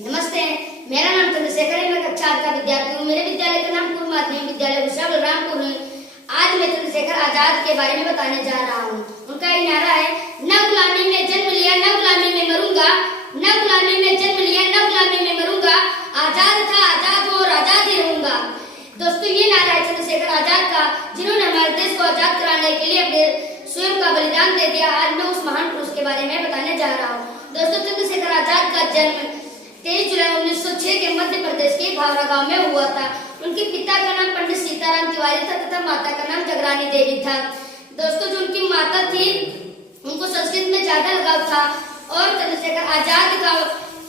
नमस्ते, मेरा नाम चंद्रशेखर है। मैं कक्षा 8 का विद्यार्थी हूँ। मेरे विद्यालय का नाम पूर्व माध्यमिक विद्यालय भूसा बलरामपुर है। आज मैं चंद्रशेखर आजाद के बारे में बताने जा रहा हूँ। उनका एक नारा है, न गुलामी में जन्म लिया, न गुलामी में मरूंगा, न गुलामी में जन्म लिया, न गुलामी में मरूंगा, आजाद था, आजाद हूँ और आजाद ही रहूंगा। दोस्तों, ये नारा है चंद्रशेखर आजाद का, जिन्होंने हमारे देश को आजाद कराने के लिए अपने स्वयं का बलिदान दे दिया। आज मैं उस महान पुरुष के बारे में बताने जा रहा हूँ। दोस्तों, चंद्रशेखर आजाद का जन्म 23 जुलाई 1906 के मध्य प्रदेश के भावरा गांव में हुआ था। उनके पिता का नाम पंडित सीताराम तिवारी था तथा माता का नाम जगरानी देवी था। दोस्तों, जो उनकी माता थी, उनको संस्कृत में ज्यादा लगाव था और चंद्रशेखर आजाद का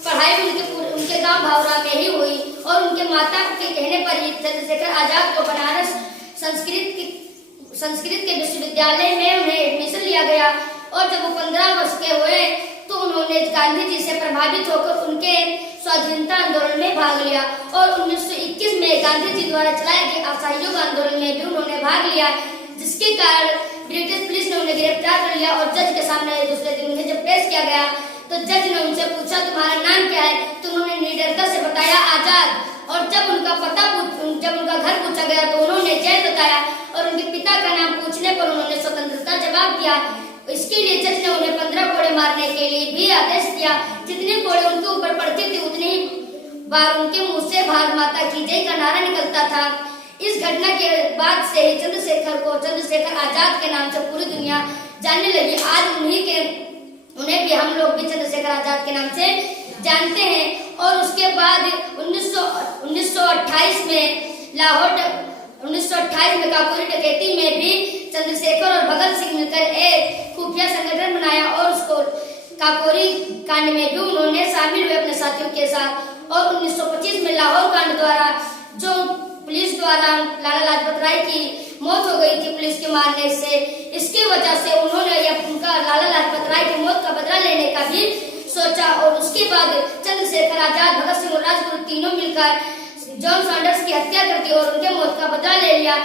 पढ़ाई उनके गांव भावरा में ही हुई और उनके माता के कहने पर ही चंद्रशेखर आजाद को बनारस संस्कृत के विश्वविद्यालय में उन्हें एडमिशन लिया गया और जब वो 15 वर्ष के हुए तो उन्होंने गांधी जी से प्रभावित होकर उनके स्वाधीनता आंदोलन में भाग लिया और 1921 में गांधी जी द्वारा चलाए गए असहयोग आंदोलन में भी उन्होंने भाग लिया, जिसके कारण ब्रिटिश पुलिस ने उन्हें गिरफ्तार कर लिया और जज के सामने दूसरे दिन उन्हें जब पेश किया गया तो जज ने उनसे पूछा, तुम्हारा नाम क्या है? तो उन्होंने निडरता से बताया, आजाद। और जब उनका घर पूछा गया तो उन्होंने जय बताया और उनके पिता का नाम पूछने पर उन्होंने स्वतंत्रता जवाब दिया। इसके लिए जज ने उन्हें 15 कोड़े मारने के लिए भी आदेश दिया। जितने कोड़े उनके ऊपर पड़ते थे उतनी बार उनके मुंह से भारत माता की जय का नारा निकलता था। इस घटना के बाद से ही चंद्रशेखर आजाद के नाम से पूरी दुनिया जानने लगी। आज उन्हें भी हम लोग भी चंद्रशेखर आजाद के नाम से जानते हैं। और उसके बाद 1928 में काकोरी डकैती में भी चंद्रशेखर और भगत सिंह मिलकर एक खुफिया संगठन बनाया और उसको काकोरी कांड में भी उन्होंने शामिल हुए अपने साथियों के साथ। और 1925 में लाहौर कांड द्वारा जो पुलिस द्वारा लाला लाजपत राय की मौत हो गई थी पुलिस के मारने से, इसकी वजह से उन्होंने उनका लाला लाजपत राय की मौत का बदला लेने का भी सोचा। और उसके बाद चंद्रशेखर आजाद, भगत सिंह और राजगुरु तीनों मिलकर जॉन सैंडर्स की हत्या कर दी और उनके मौत का बदला ले लिया।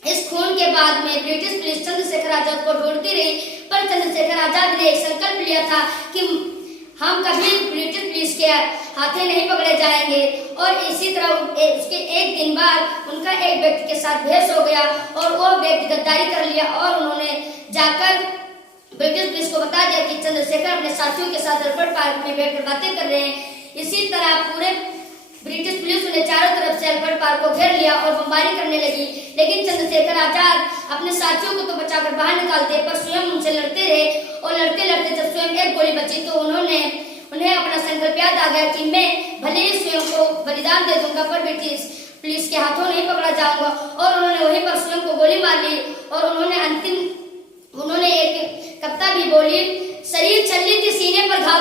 इस खून के बाद में ब्रिटिश पुलिस चंद्रशेखर आजाद को ढूंढती रही, पर चंद्रशेखर आजाद ने एक संकल्प लिया था कि हम कभी ब्रिटिश पुलिस के हाथे नहीं पकड़े जाएंगे। और इसी तरह उसके एक दिन बाद उनका एक व्यक्ति के साथ बहस हो गया और वो व्यक्ति गद्दारी कर लिया और उन्होंने जाकर ब्रिटिश पुलिस को बता दिया कि चंद्रशेखर अपने साथियों के साथ अल्बर्ट पार्क में बैठकर बातें कर रहे हैं। इसी तरह पूरे ब्रिटिश पुलिस ने चारों तरफ से अल्बर्ट पार्क को घेर लिया और बमबारी करने लगी, लेकिन चंद्रशेखर आजाद अपने साथियों को तो बचाकर बाहर निकालते पर स्वयं उनसे लड़ते रहे। और लड़ते लड़ते जब स्वयं एक गोली बची तो उन्हें अपना संकल्प याद आ गया कि मैं भले ही स्वयं को बलिदान दे दूंगा पर ब्रिटिश पुलिस के हाथों नहीं पकड़ा जाऊंगा। और उन्होंने वहीं पर स्वयं को गोली मार ली और उन्होंने एक कविता भी बोली, शरीर छल्ली थी सीने पर घाव